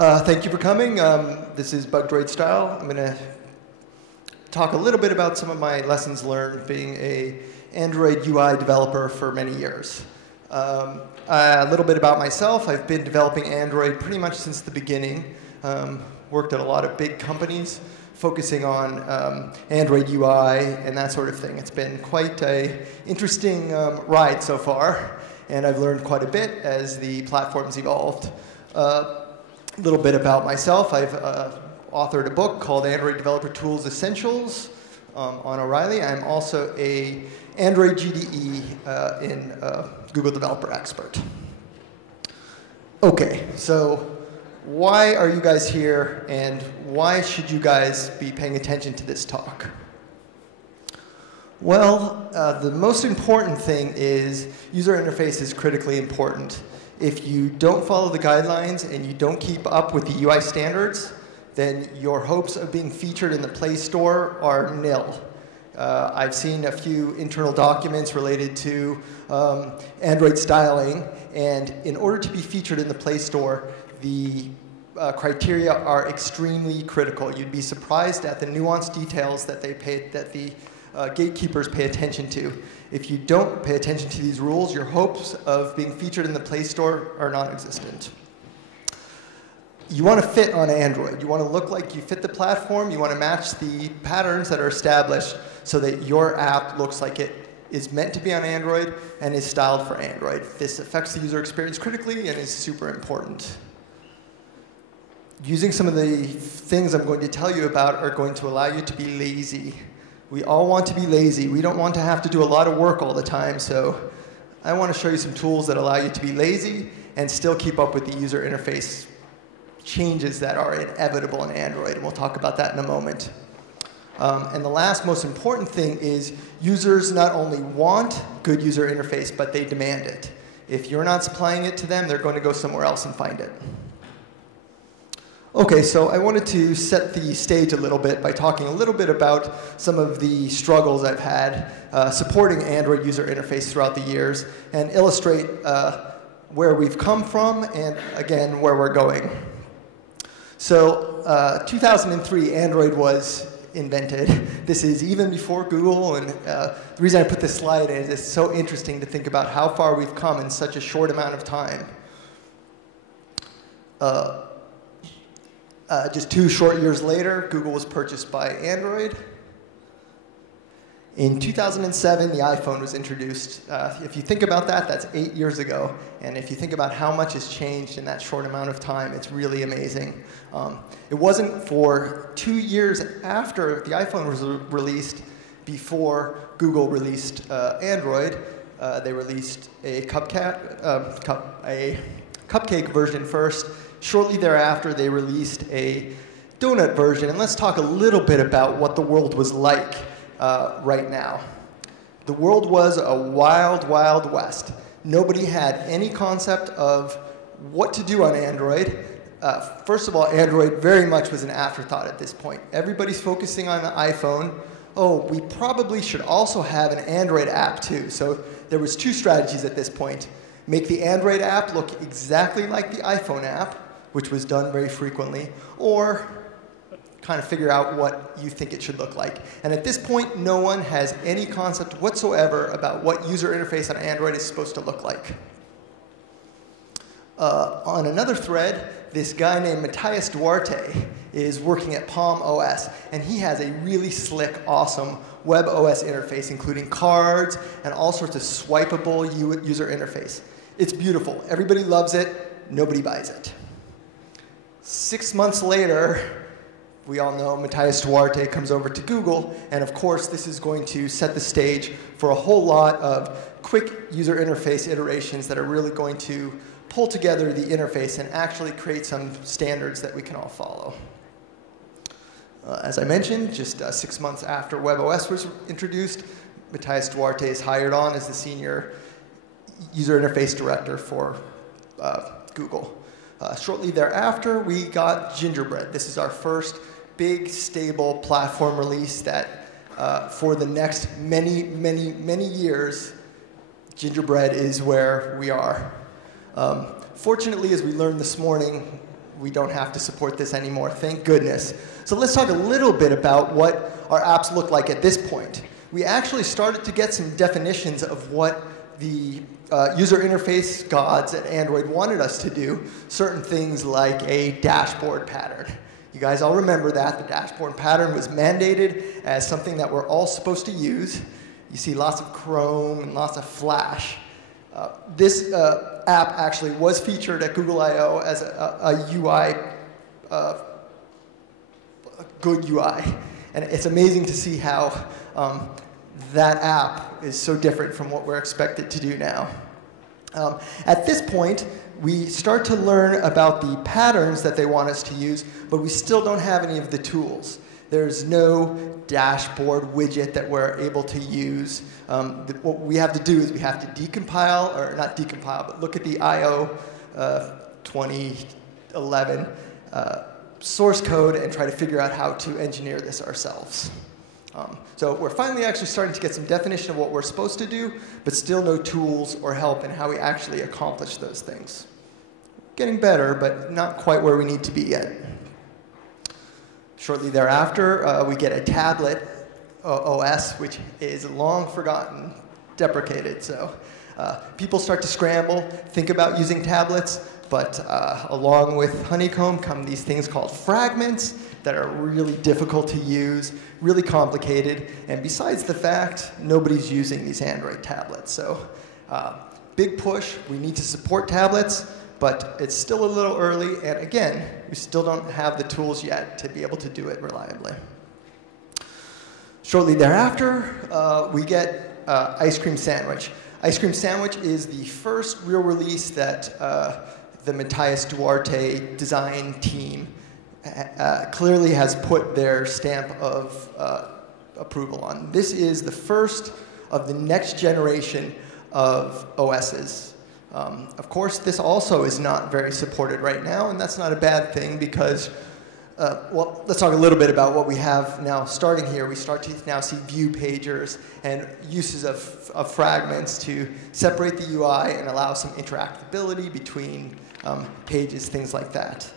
Thank you for coming. This is Bugdroid style. I'm going to talk a little bit about some of my lessons learned being an Android UI developer for many years. A little bit about myself. I've been developing Android pretty much since the beginning. Worked at a lot of big companies focusing on Android UI and that sort of thing. It's been quite an interesting ride so far, and I've learned quite a bit as the platform's evolved. A little bit about myself. I've authored a book called Android Developer Tools Essentials on O'Reilly. I'm also an Android GDE in Google Developer Expert. Okay, so why are you guys here, and why should you guys be paying attention to this talk? Well, the most important thing is user interface is critically important. If you don't follow the guidelines and you don't keep up with the UI standards, then your hopes of being featured in the Play Store are nil. I've seen a few internal documents related to Android styling, and in order to be featured in the Play Store, the criteria are extremely critical. You'd be surprised at the nuanced details that the gatekeepers pay attention to. If you don't pay attention to these rules, your hopes of being featured in the Play Store are non-existent. You want to fit on Android. You want to look like you fit the platform. You want to match the patterns that are established so that your app looks like it is meant to be on Android and is styled for Android. This affects the user experience critically and is super important. Using some of the things I'm going to tell you about are going to allow you to be lazy. We all want to be lazy. We don't want to have to do a lot of work all the time, so I want to show you some tools that allow you to be lazy and still keep up with the user interface changes that are inevitable in Android, and we'll talk about that in a moment. And the last most important thing is users not only want good user interface, but they demand it. If you're not supplying it to them, they're going to go somewhere else and find it. Okay, so I wanted to set the stage a little bit by talking a little bit about some of the struggles I've had supporting Android user interface throughout the years and illustrate where we've come from and, again, where we're going. So 2003, Android was invented. This is even before Google, and the reason I put this slide in is it's so interesting to think about how far we've come in such a short amount of time. Just 2 short years later, Google was purchased by Android. In 2007, the iPhone was introduced. If you think about that, that's 8 years ago. And if you think about how much has changed in that short amount of time, it's really amazing. It wasn't for 2 years after the iPhone was released before Google released Android. They released a cupcake version first. Shortly thereafter, they released a donut version. And let's talk a little bit about what the world was like right now. The world was a wild, wild west. Nobody had any concept of what to do on Android. First of all, Android very much was an afterthought at this point. Everybody's focusing on the iPhone. Oh, we probably should also have an Android app too. So there was 2 strategies at this point. Make the Android app look exactly like the iPhone app, which was done very frequently, or kind of figure out what you think it should look like. And at this point, no one has any concept whatsoever about what user interface on Android is supposed to look like. On another thread, this guy named Matthias Duarte is working at Palm OS, and he has a really slick, awesome web OS interface, including cards and all sorts of swipeable user interface. It's beautiful. Everybody loves it. Nobody buys it. 6 months later, we all know Matthias Duarte comes over to Google, and of course this is going to set the stage for a whole lot of quick user interface iterations that are really going to pull together the interface and actually create some standards that we can all follow. As I mentioned, just 6 months after WebOS was introduced, Matthias Duarte is hired on as the senior user interface director for Google. Shortly thereafter, we got Gingerbread. This is our first big, stable platform release that for the next many, many, many years, Gingerbread is where we are. Fortunately, as we learned this morning, we don't have to support this anymore, thank goodness. So let's talk a little bit about what our apps look like at this point. We actually started to get some definitions of what the user interface gods at Android wanted us to do, certain things like a dashboard pattern. You guys all remember that. The dashboard pattern was mandated as something that we're all supposed to use. You see lots of Chrome and lots of Flash. This app actually was featured at Google I/O as a UI, a good UI. And it's amazing to see how that app is so different from what we're expected to do now. At this point, we start to learn about the patterns that they want us to use, but we still don't have any of the tools. There's no dashboard widget that we're able to use. What we have to do is we have to decompile, or not decompile, but look at the I/O 2011 source code and try to figure out how to engineer this ourselves. So we're finally actually starting to get some definition of what we're supposed to do, but still no tools or help in how we actually accomplish those things. Getting better, but not quite where we need to be yet. Shortly thereafter, we get a tablet OS, which is long forgotten, deprecated. So people start to scramble, think about using tablets, but along with Honeycomb come these things called fragments that are really difficult to use, really complicated, and besides the fact, nobody's using these Android tablets. So big push, we need to support tablets, but it's still a little early, and again, we still don't have the tools yet to be able to do it reliably. Shortly thereafter, we get Ice Cream Sandwich. Ice Cream Sandwich is the first real release that the Matthias Duarte design team clearly has put their stamp of approval on. This is the first of the next generation of OSs. Of course, this also is not very supported right now, and that's not a bad thing because, well, let's talk a little bit about what we have now starting here. We start to now see view pagers and uses of fragments to separate the UI and allow some interactability between pages, things like that.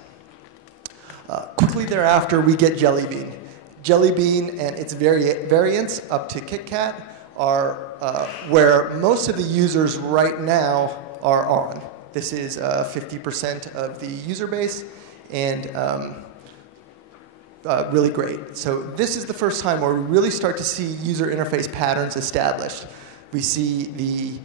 Quickly thereafter, we get Jelly Bean. Jelly Bean and its variants up to KitKat are where most of the users right now are on. This is 50% of the user base and really great. So this is the first time where we really start to see user interface patterns established. We see the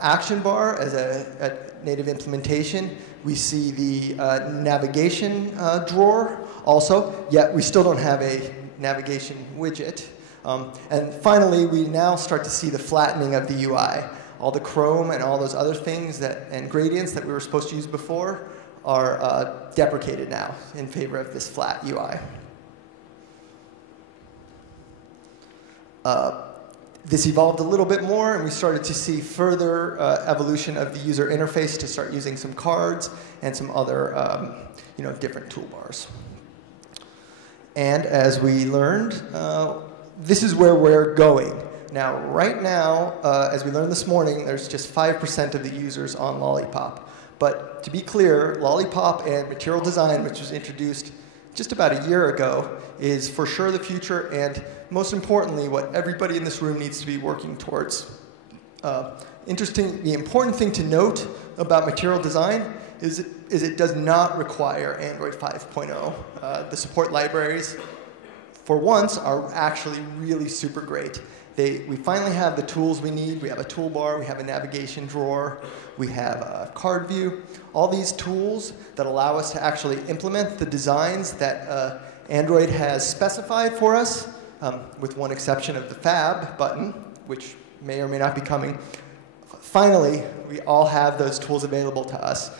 action bar as a native implementation. We see the navigation drawer also, yet we still don't have a navigation widget. And finally, we now start to see the flattening of the UI. All the Chrome and all those other things and gradients that we were supposed to use before are deprecated now in favor of this flat UI. This evolved a little bit more, and we started to see further evolution of the user interface to start using some cards and some other different toolbars. And as we learned, this is where we're going. Now, right now, as we learned this morning, there's just 5% of the users on Lollipop. But to be clear, Lollipop and Material Design, which was introduced just about a year ago, is for sure the future, and most importantly, what everybody in this room needs to be working towards. The important thing to note about Material Design is it does not require Android 5.0. The support libraries, for once, are actually really super great. We finally have the tools we need. We have a toolbar, we have a navigation drawer, we have a card view. All these tools that allow us to actually implement the designs that Android has specified for us, with one exception of the Fab button, which may or may not be coming. Finally, we all have those tools available to us.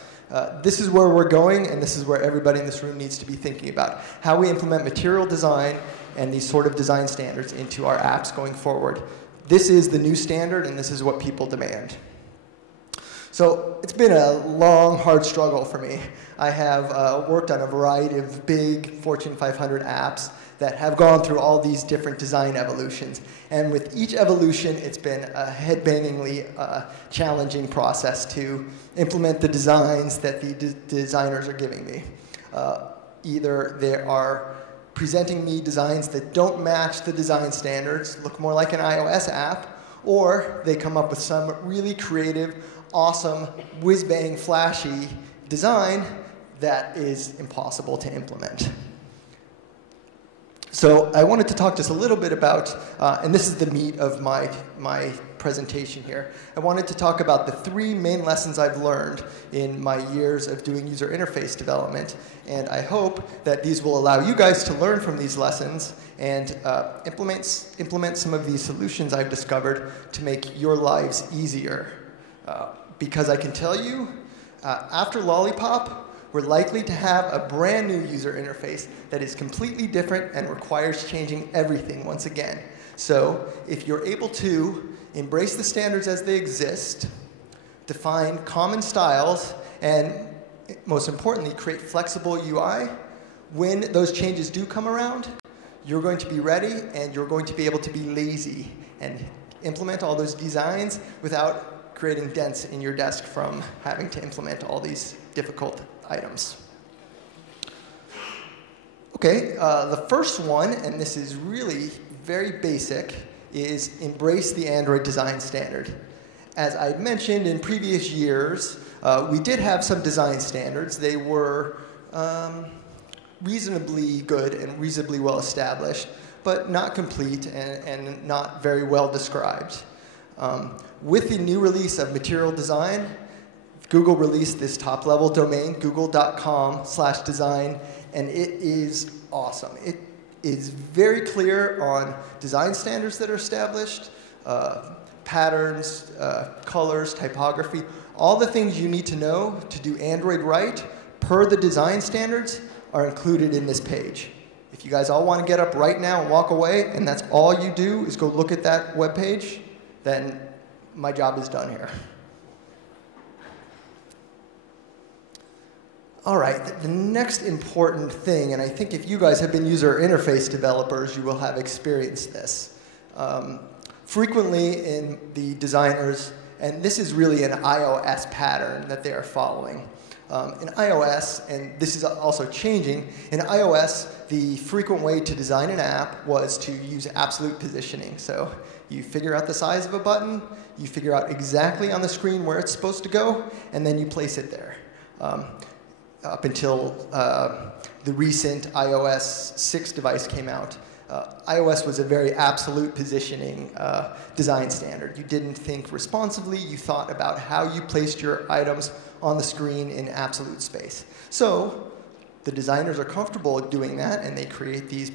This is where we're going, and this is where everybody in this room needs to be thinking about how we implement material design and these sort of design standards into our apps going forward. This is the new standard, and this is what people demand. So it's been a long, hard struggle for me. I have worked on a variety of big Fortune 500 apps that have gone through all these different design evolutions. And with each evolution, it's been a head-bangingly challenging process to implement the designs that the designers are giving me. Either they are presenting me designs that don't match the design standards, look more like an iOS app, or they come up with some really creative, awesome, whiz-bang, flashy design that is impossible to implement. So I wanted to talk just a little bit about, and this is the meat of my presentation here. I wanted to talk about the 3 main lessons I've learned in my years of doing user interface development. And I hope that these will allow you guys to learn from these lessons and implement some of these solutions I've discovered to make your lives easier. Because I can tell you, after Lollipop, we're likely to have a brand new user interface that is completely different and requires changing everything once again. So if you're able to embrace the standards as they exist, define common styles, and most importantly, create flexible UI, when those changes do come around, you're going to be ready and you're going to be able to be lazy and implement all those designs without creating dents in your desk from having to implement all these difficult items. Okay, the first one, and this is really very basic, is embrace the Android design standard. As I mentioned in previous years, we did have some design standards. They were reasonably good and reasonably well established, but not complete and not very well described. With the new release of Material Design, Google released this top-level domain, google.com/design, and it is awesome. It is very clear on design standards that are established, patterns, colors, typography, all the things you need to know to do Android right per the design standards are included in this page. If you guys all want to get up right now and walk away, and that's all you do is go look at that web page, then my job is done here. All right, the next important thing, and I think if you guys have been user interface developers, you will have experienced this. Frequently in the designers, and this is really an iOS pattern that they are following. In iOS, and this is also changing, in iOS, the frequent way to design an app was to use absolute positioning. So you figure out the size of a button, you figure out exactly on the screen where it's supposed to go, and then you place it there. Up until the recent iOS 6 device came out, iOS was a very absolute positioning design standard. You didn't think responsively. You thought about how you placed your items on the screen in absolute space. So the designers are comfortable doing that, and they create these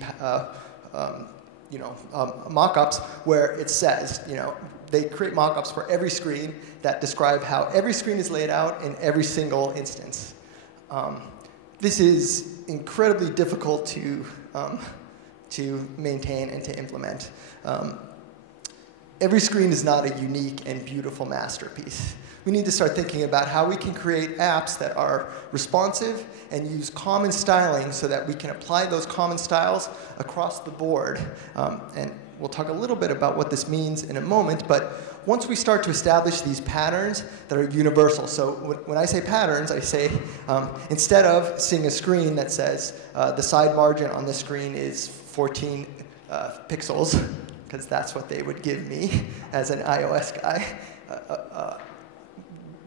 mock-ups where it says, they create mock-ups for every screen that describe how every screen is laid out in every single instance. This is incredibly difficult to maintain and to implement. Every screen is not a unique and beautiful masterpiece. We need to start thinking about how we can create apps that are responsive and use common styling so that we can apply those common styles across the board. And we'll talk a little bit about what this means in a moment, but once we start to establish these patterns that are universal, so when I say patterns, I say instead of seeing a screen that says the side margin on this screen is 14 pixels, because that's what they would give me as an iOS guy,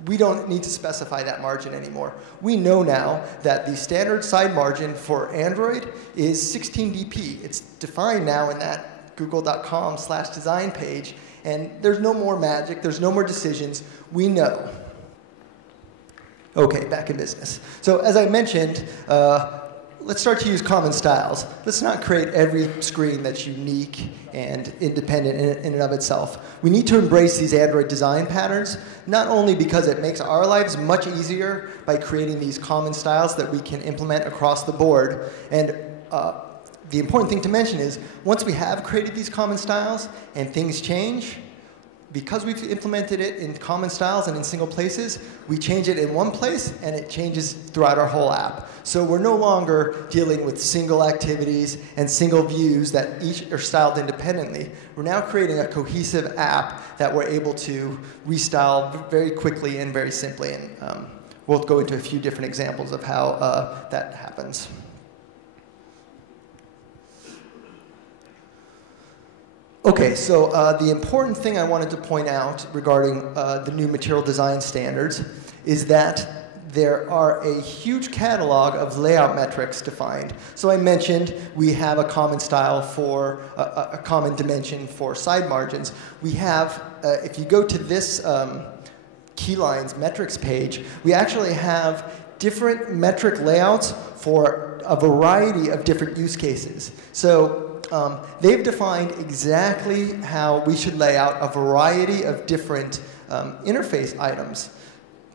we don't need to specify that margin anymore. We know now that the standard side margin for Android is 16 dp. It's defined now in that google.com/design page, and there's no more magic, there's no more decisions. We know. Okay, back in business. So as I mentioned, let's start to use common styles. Let's not create every screen that's unique and independent in and of itself. We need to embrace these Android design patterns, not only because it makes our lives much easier by creating these common styles that we can implement across the board. And the important thing to mention is, once we have created these common styles and things change, because we've implemented it in common styles and in single places, we change it in one place and it changes throughout our whole app. So we're no longer dealing with single activities and single views that each are styled independently. We're now creating a cohesive app that we're able to restyle very quickly and very simply. And we'll go into a few different examples of how that happens. Okay, so the important thing I wanted to point out regarding the new material design standards is that there are a huge catalog of layout metrics defined. So I mentioned we have a common style for a common dimension for side margins. We have, if you go to this keylines metrics page, we actually have different metric layouts for a variety of different use cases. So they've defined exactly how we should lay out a variety of different interface items.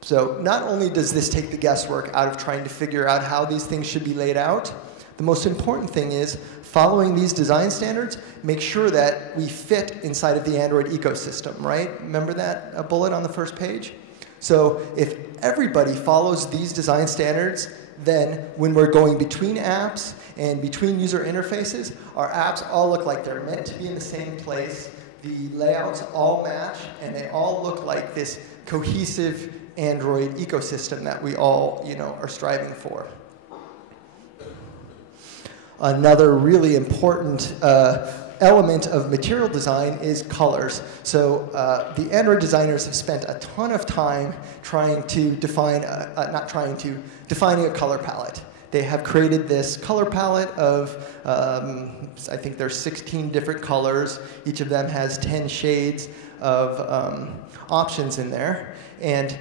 So not only does this take the guesswork out of trying to figure out how these things should be laid out, the most important thing is following these design standards, make sure that we fit inside of the Android ecosystem, right? Remember that bullet on the first page? So if everybody follows these design standards, then when we're going between apps and between user interfaces, our apps all look like they're meant to be in the same place. The layouts all match, and they all look like this cohesive Android ecosystem that we all, are striving for. Another really important element of material design is colors. So the Android designers have spent a ton of time trying to define, defining a color palette. They have created this color palette of, I think there's 16 different colors. Each of them has 10 shades of options in there. And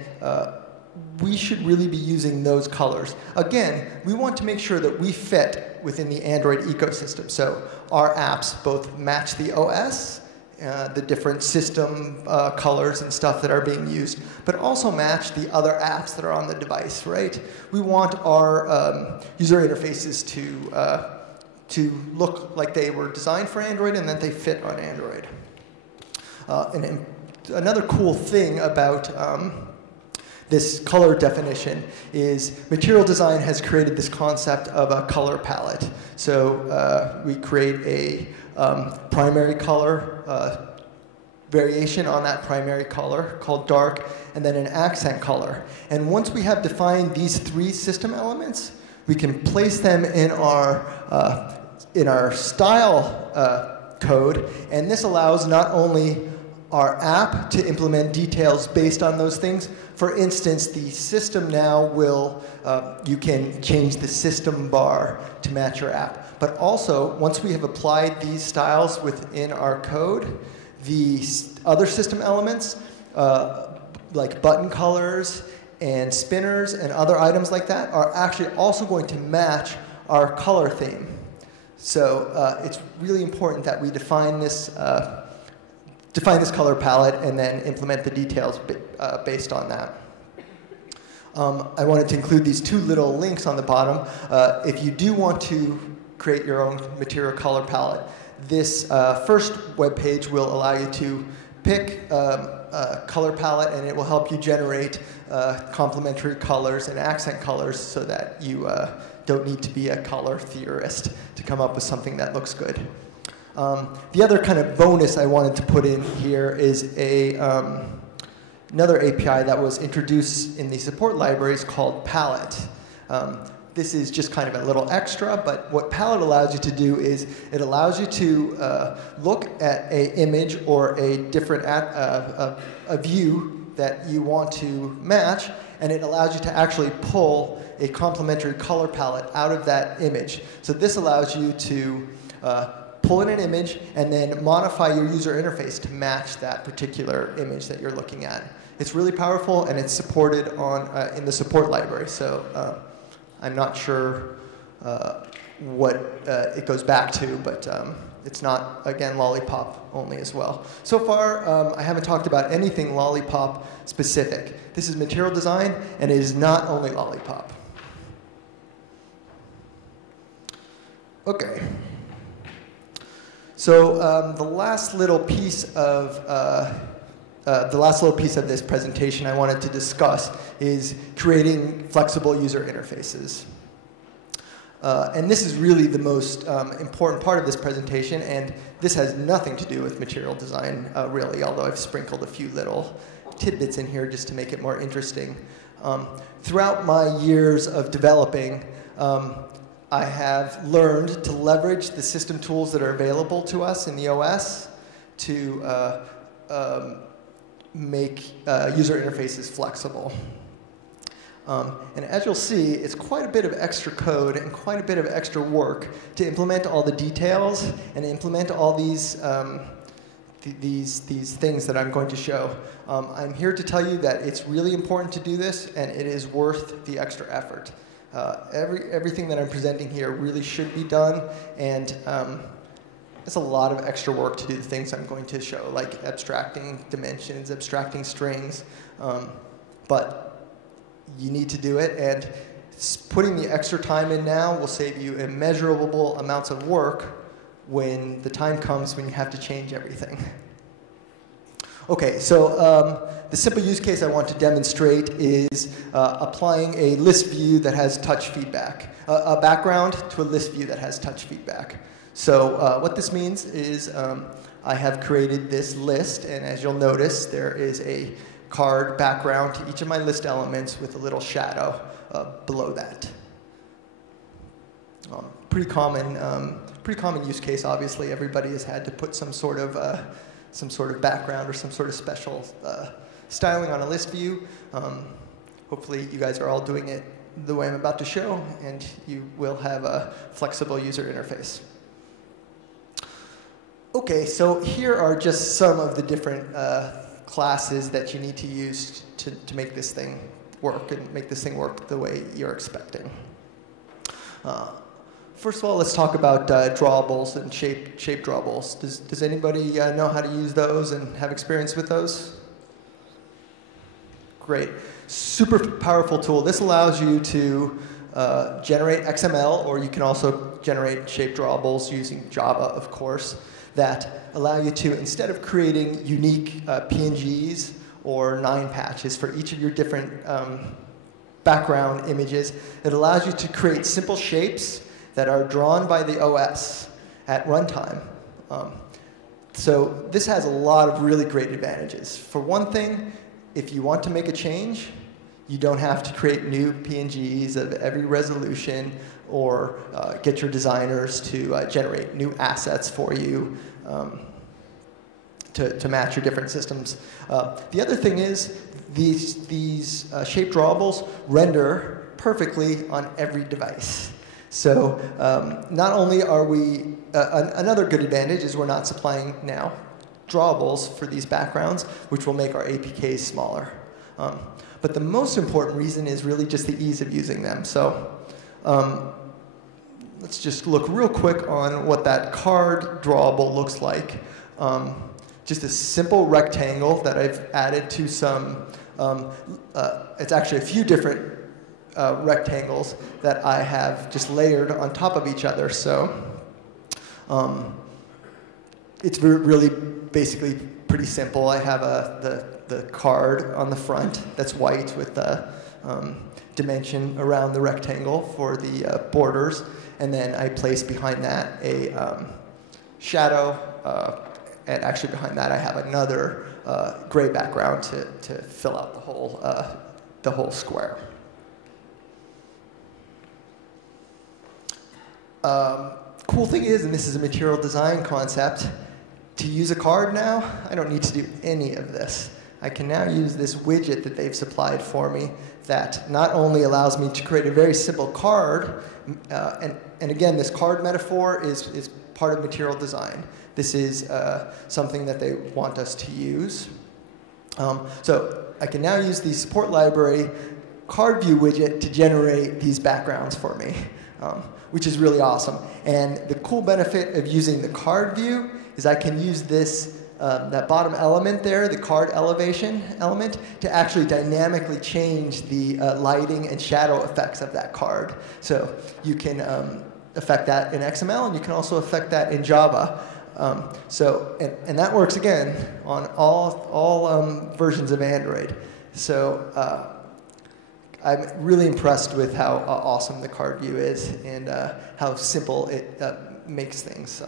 we should really be using those colors. Again, we want to make sure that we fit within the Android ecosystem. So our apps both match the OS, the different system colors and stuff that are being used, but also match the other apps that are on the device, right? We want our user interfaces to look like they were designed for Android and that they fit on Android. And another cool thing about this color definition is material design has created this concept of a color palette. So we create a primary color variation on that primary color called dark, and then an accent color. And once we have defined these three system elements, we can place them in our style code, and this allows not only our app to implement details based on those things. For instance, the system now will, you can change the system bar to match your app. But also, once we have applied these styles within our code, the other system elements, like button colors and spinners and other items like that, are actually also going to match our color theme. So it's really important that we define this color palette and then implement the details based on that. I wanted to include these two little links on the bottom. If you do want to create your own material color palette, this first web page will allow you to pick a color palette, and it will help you generate complementary colors and accent colors so that you don't need to be a color theorist to come up with something that looks good. The other kind of bonus I wanted to put in here is another API that was introduced in the support libraries called Palette. This is just kind of a little extra, but what Palette allows you to do is it allows you to look at an image or a different a view that you want to match, and it allows you to actually pull a complementary color palette out of that image. So this allows you to pull in an image and then modify your user interface to match that particular image that you're looking at. It's really powerful, and it's supported on in the support library. So I'm not sure what it goes back to, but it's not, again, Lollipop only as well. So far, I haven't talked about anything Lollipop specific. This is material design, and it is not only Lollipop. Okay. So the last little piece of this presentation I wanted to discuss is creating flexible user interfaces. And this is really the most important part of this presentation, and this has nothing to do with material design, really, although I've sprinkled a few little tidbits in here just to make it more interesting. Throughout my years of developing, I have learned to leverage the system tools that are available to us in the OS to make user interfaces flexible. And as you'll see, it's quite a bit of extra code and quite a bit of extra work to implement all the details and implement all these things that I'm going to show. I'm here to tell you that it's really important to do this, and it is worth the extra effort. Everything that I'm presenting here really should be done, and it's a lot of extra work to do the things I'm going to show, like abstracting dimensions, abstracting strings, but you need to do it, and putting the extra time in now will save you immeasurable amounts of work when the time comes when you have to change everything. Okay, so the simple use case I want to demonstrate is applying a list view that has touch feedback, a background to a list view that has touch feedback. So what this means is I have created this list, and as you'll notice, there is a card background to each of my list elements with a little shadow below that. Pretty common use case. Obviously, everybody has had to put some sort of background or some sort of special styling on a list view. Hopefully, you guys are all doing it the way I'm about to show, and you will have a flexible user interface. Okay, so here are just some of the different classes that you need to use to make this thing work and make this thing work the way you're expecting. First of all, let's talk about drawables and shape drawables. Does anybody know how to use those and have experience with those? Great. Super powerful tool. This allows you to generate XML, or you can also generate shape drawables using Java, of course, that allow you to, instead of creating unique PNGs or 9 patches for each of your different background images, it allows you to create simple shapes that are drawn by the OS at runtime. So this has a lot of really great advantages. For one thing, if you want to make a change, you don't have to create new PNGs of every resolution or get your designers to generate new assets for you to match your different systems. The other thing is these shape drawables render perfectly on every device. So not only are we, another good advantage is we're not supplying now drawables for these backgrounds, which will make our APKs smaller. But the most important reason is really just the ease of using them. So let's just look real quick on what that card drawable looks like. Just a simple rectangle that I've added to some, it's actually a few different rectangles that I have just layered on top of each other. So it's really basically pretty simple. I have the card on the front that's white with the dimension around the rectangle for the borders. And then I place behind that a shadow. And actually behind that I have another gray background to fill out the whole square. Cool thing is, and this is a material design concept, to use a card now, I don't need to do any of this. I can now use this widget that they've supplied for me that not only allows me to create a very simple card, and again, this card metaphor is part of material design. This is something that they want us to use. So I can now use the support library card view widget to generate these backgrounds for me, which is really awesome. And the cool benefit of using the card view is I can use this, that bottom element there, the card elevation element, to actually dynamically change the lighting and shadow effects of that card. So you can affect that in XML, and you can also affect that in Java. And that works, again, on all versions of Android. So I'm really impressed with how awesome the card view is and how simple it makes things.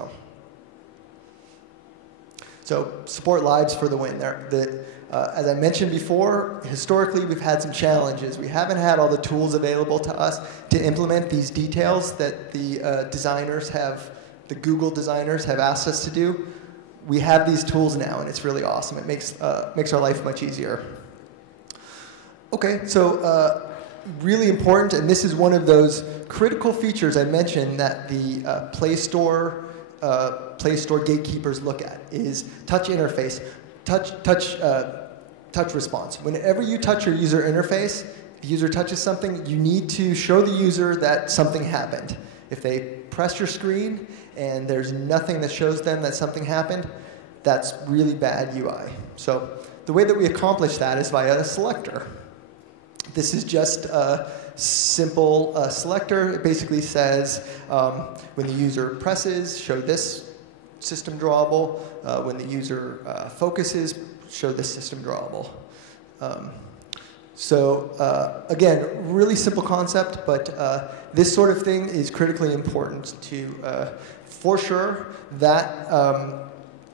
So support lives for the win. As I mentioned before, historically we've had some challenges. We haven't had all the tools available to us to implement these details that the designers have, the Google designers have asked us to do. We have these tools now, and it's really awesome. It makes our life much easier. Okay, so really important, and this is one of those critical features I mentioned that the Play Store gatekeepers look at, is touch interface, touch response. Whenever you touch your user interface, the user touches something, you need to show the user that something happened. If they press your screen and there's nothing that shows them that something happened, that's really bad UI. So the way that we accomplish that is via a selector. This is just a simple selector. It basically says when the user presses, show this system drawable. When the user focuses, show this system drawable. Again, really simple concept, but this sort of thing is critically important to, for sure, that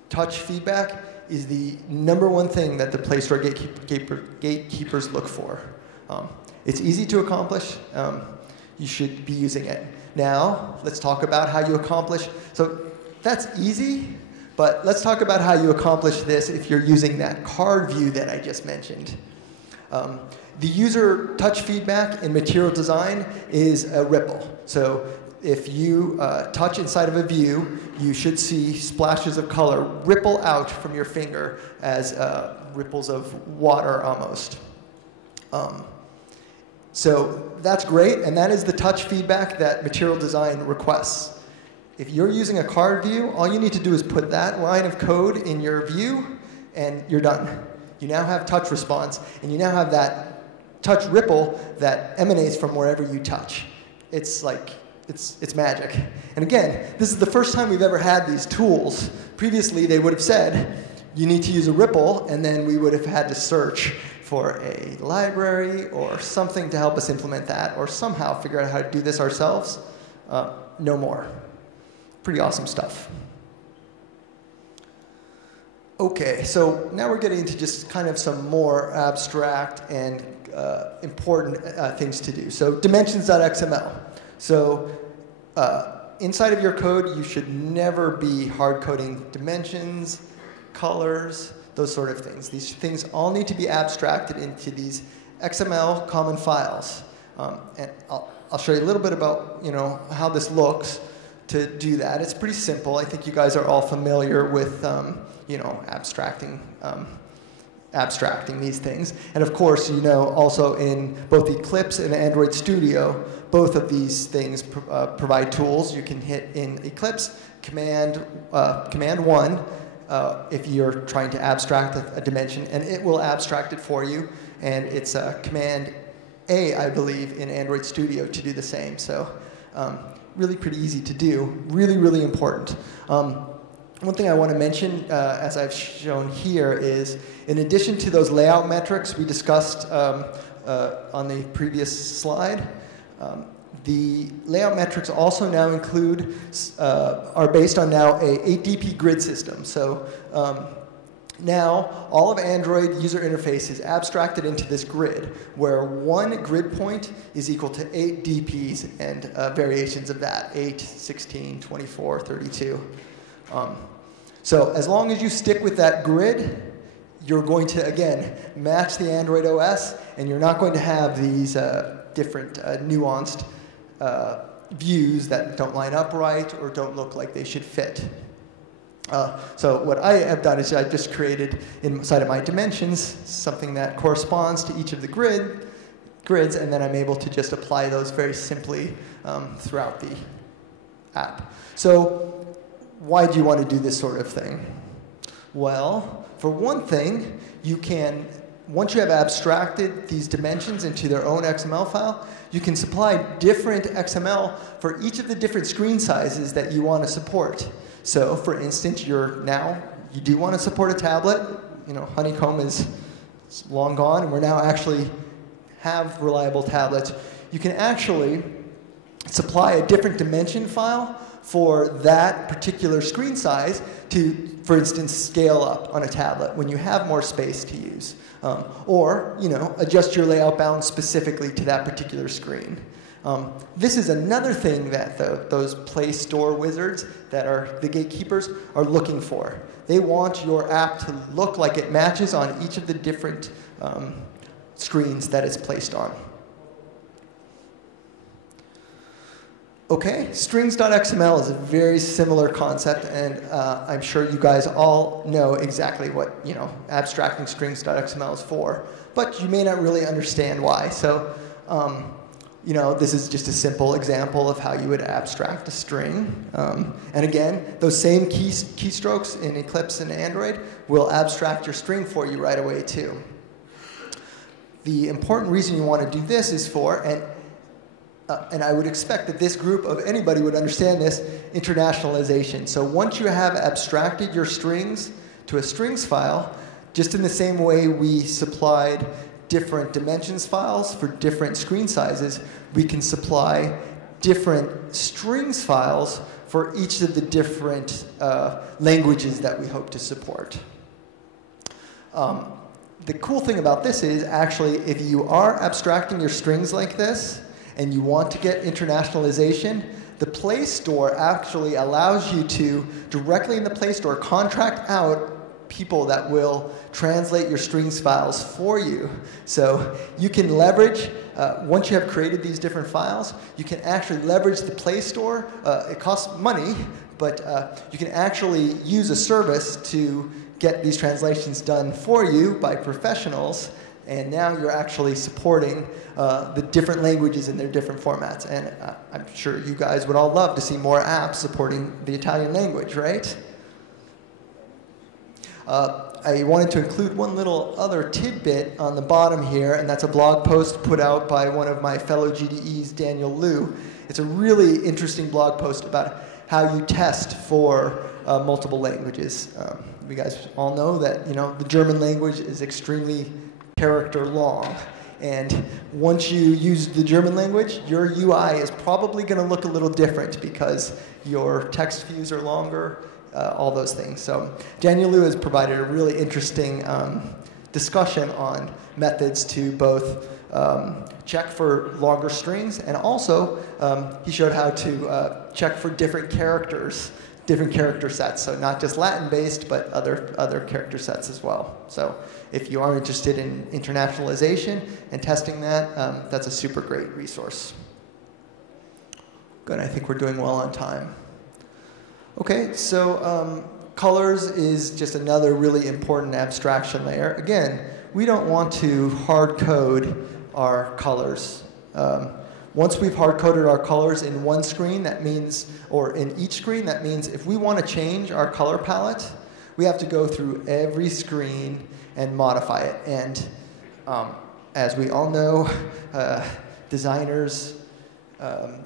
touch feedback is the #1 thing that the Play Store gatekeepers look for. It's easy to accomplish. You should be using it. Now, let's talk about how you accomplish. So that's easy, but let's talk about how you accomplish this if you're using that card view that I just mentioned. The user touch feedback in material design is a ripple. So if you touch inside of a view, you should see splashes of color ripple out from your finger as ripples of water almost. So that's great, and that is the touch feedback that material design requests. If you're using a card view, all you need to do is put that line of code in your view, and you're done. You now have touch response, and you now have that touch ripple that emanates from wherever you touch. It's like, it's magic. And again, this is the first time we've ever had these tools. Previously, they would have said, you need to use a ripple, and then we would have had to search for a library or something to help us implement that, or somehow figure out how to do this ourselves. No more. Pretty awesome stuff. Okay, so now we're getting into just kind of some more abstract and important things to do. So dimensions.xml. So inside of your code, you should never be hard coding dimensions, colors, those sort of things. These things all need to be abstracted into these XML common files. And I'll show you a little bit about how this looks to do that. It's pretty simple. I think you guys are all familiar with abstracting these things. And of course, also in both Eclipse and Android Studio, both of these things provide tools. You can hit in Eclipse Command 1 if you're trying to abstract a dimension, and it will abstract it for you. And it's Command A, I believe, in Android Studio to do the same. So really pretty easy to do. Really, really important. One thing I want to mention, as I've shown here, is in addition to those layout metrics we discussed on the previous slide, the layout metrics also now include, are based on now a 8DP grid system. So now all of Android user interface is abstracted into this grid, where one grid point is equal to 8 DPs and variations of that, 8, 16, 24, 32. So as long as you stick with that grid, you're going to, again, match the Android OS, and you're not going to have these different nuanced views that don't line up right or don't look like they should fit. So what I have done is I've just created inside of my dimensions something that corresponds to each of the grids, and then I'm able to just apply those very simply throughout the app. So why do you want to do this sort of thing? Well, for one thing, you can, once you have abstracted these dimensions into their own XML file, you can supply different XML for each of the different screen sizes that you want to support. So, for instance, you do want to support a tablet. Honeycomb is long gone, and we're now actually have reliable tablets. You can actually supply a different dimension file for that particular screen size to, for instance, scale up on a tablet when you have more space to use. Or, adjust your layout bounds specifically to that particular screen. This is another thing that those Play Store wizards that are the gatekeepers are looking for. They want your app to look like it matches on each of the different screens that it's placed on. Okay, strings.xml is a very similar concept, and I'm sure you guys all know exactly what abstracting strings.xml is for, but you may not really understand why. So, this is just a simple example of how you would abstract a string. And again, those same keystrokes in Eclipse and Android will abstract your string for you right away too. The important reason you want to do this is for, and I would expect that this group of anybody would understand this, internationalization. So once you have abstracted your strings to a strings file, just in the same way we supplied different dimensions files for different screen sizes, we can supply different strings files for each of the different languages that we hope to support. The cool thing about this is actually if you are abstracting your strings like this, and you want to get internationalization, the Play Store actually allows you to, directly in the Play Store, contract out people that will translate your strings files for you. So you can leverage, once you have created these different files, you can actually leverage the Play Store. It costs money, but you can actually use a service to get these translations done for you by professionals. And now you're actually supporting the different languages in their different formats. And I'm sure you guys would all love to see more apps supporting the Italian language, right? I wanted to include one little other tidbit on the bottom here, and that's a blog post put out by one of my fellow GDEs, Daniel Liu. It's a really interesting blog post about how you test for multiple languages. You guys all know that the German language is extremely character long. And once you use the German language, your UI is probably going to look a little different because your text views are longer, all those things. So Daniel Liu has provided a really interesting discussion on methods to both check for longer strings, and also he showed how to check for different character sets, so not just Latin-based, but other character sets as well. So if you are interested in internationalization and testing that, that's a super great resource. Good, I think we're doing well on time. Okay, so colors is just another really important abstraction layer. Again, we don't want to hard code our colors. Once we've hard-coded our colors in one screen, that means, or in each screen, that means if we want to change our color palette, we have to go through every screen and modify it. And as we all know, designers'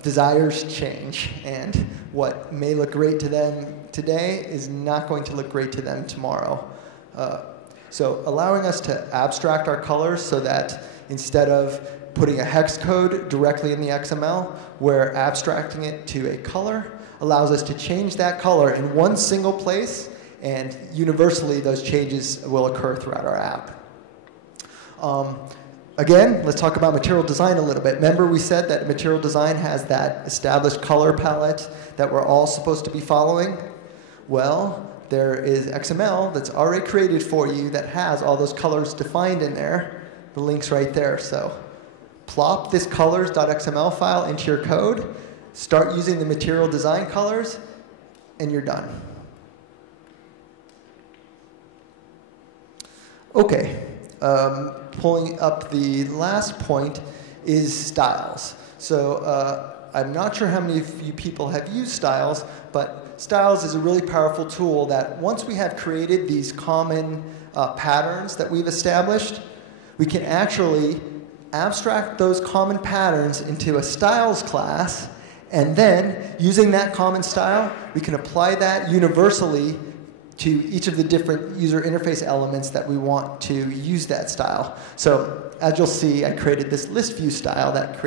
desires change, and what may look great to them today is not going to look great to them tomorrow. So allowing us to abstract our colors so that instead of putting a hex code directly in the XML, we're abstracting it to a color, allows us to change that color in one single place, and universally those changes will occur throughout our app. Again, let's talk about material design a little bit. Remember we said that material design has that established color palette that we're all supposed to be following? Well, there is XML that's already created for you that has all those colors defined in there. The link's right there. So plop this colors.xml file into your code, start using the material design colors, and you're done. Okay, pulling up the last point is styles. So I'm not sure how many of you people have used styles, but styles is a really powerful tool that once we have created these common patterns that we've established, we can actually abstract those common patterns into a styles class, and then using that common style, we can apply that universally to each of the different user interface elements that we want to use that style. So as you'll see, I created this list view style that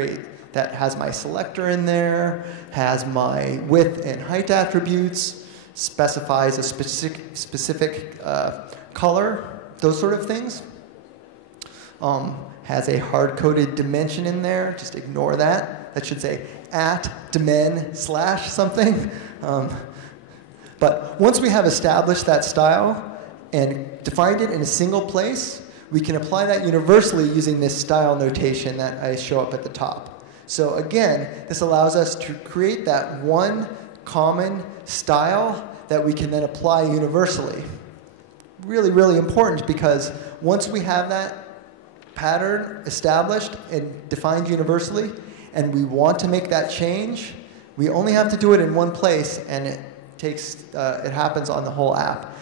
that has my selector in there, has my width and height attributes, specifies a specific color, those sort of things. Has a hard-coded dimension in there. Just ignore that. That should say @dimen/ something. But once we have established that style and defined it in a single place, we can apply that universally using this style notation that I show up at the top. So again, this allows us to create that one common style that we can then apply universally. Really, really important, because once we have that pattern established and defined universally, and we want to make that change, we only have to do it in one place, and it happens on the whole app.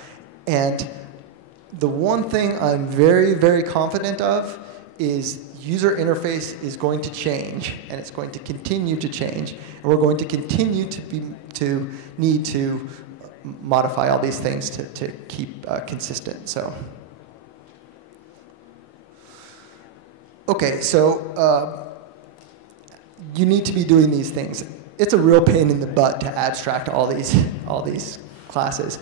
And the one thing I'm very, very confident of is user interface is going to change, and it's going to continue to change, and we're going to continue to need to modify all these things to keep consistent. So. Okay, so you need to be doing these things. It's a real pain in the butt to abstract all these classes.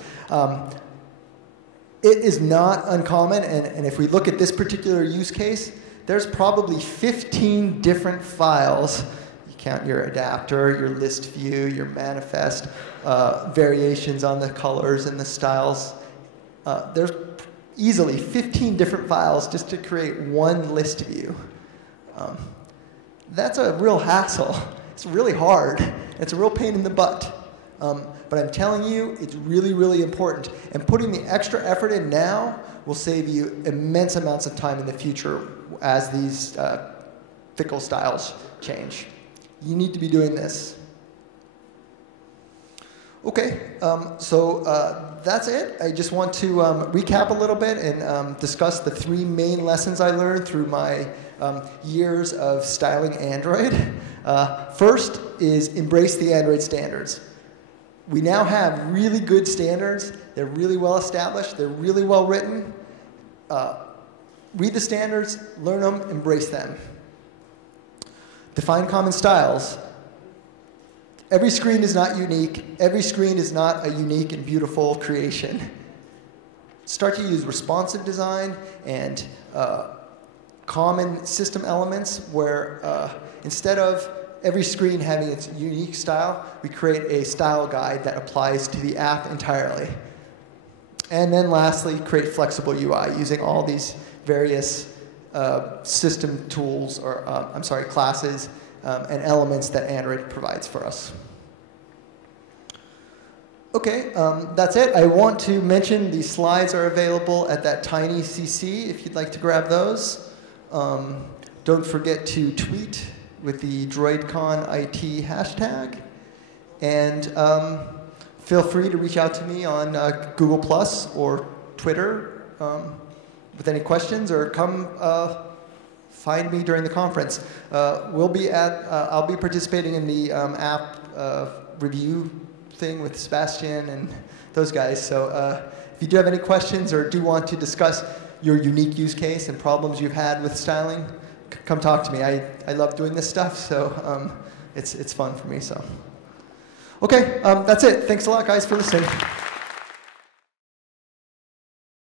It is not uncommon, and if we look at this particular use case, there's probably 15 different files. You count your adapter, your list view, your manifest, variations on the colors and the styles. There's easily 15 different files just to create one list view. That's a real hassle. It's really hard. It's a real pain in the butt. But I'm telling you, it's really, really important. And putting the extra effort in now will save you immense amounts of time in the future as these fickle styles change. You need to be doing this. Okay, so that's it. I just want to recap a little bit and discuss the 3 main lessons I learned through my years of styling Android. First is embrace the Android standards. We now have really good standards. They're really well established. They're really well written. Read the standards, learn them, embrace them. Define common styles. Every screen is not unique. Every screen is not a unique and beautiful creation. Start to use responsive design and common system elements where instead of every screen having its unique style, we create a style guide that applies to the app entirely. And then lastly, create flexible UI using all these various system tools, or classes and elements that Android provides for us. Okay, that's it. I want to mention the slides are available at that tiny CC if you'd like to grab those. Don't forget to tweet with the Droidcon IT hashtag. And feel free to reach out to me on Google+ or Twitter with any questions, or come find me during the conference. I'll be participating in the app review thing with Sebastian and those guys. So if you do have any questions or do want to discuss your unique use case and problems you've had with styling, come talk to me. I love doing this stuff, so it's fun for me. So, okay, that's it. Thanks a lot, guys, for listening.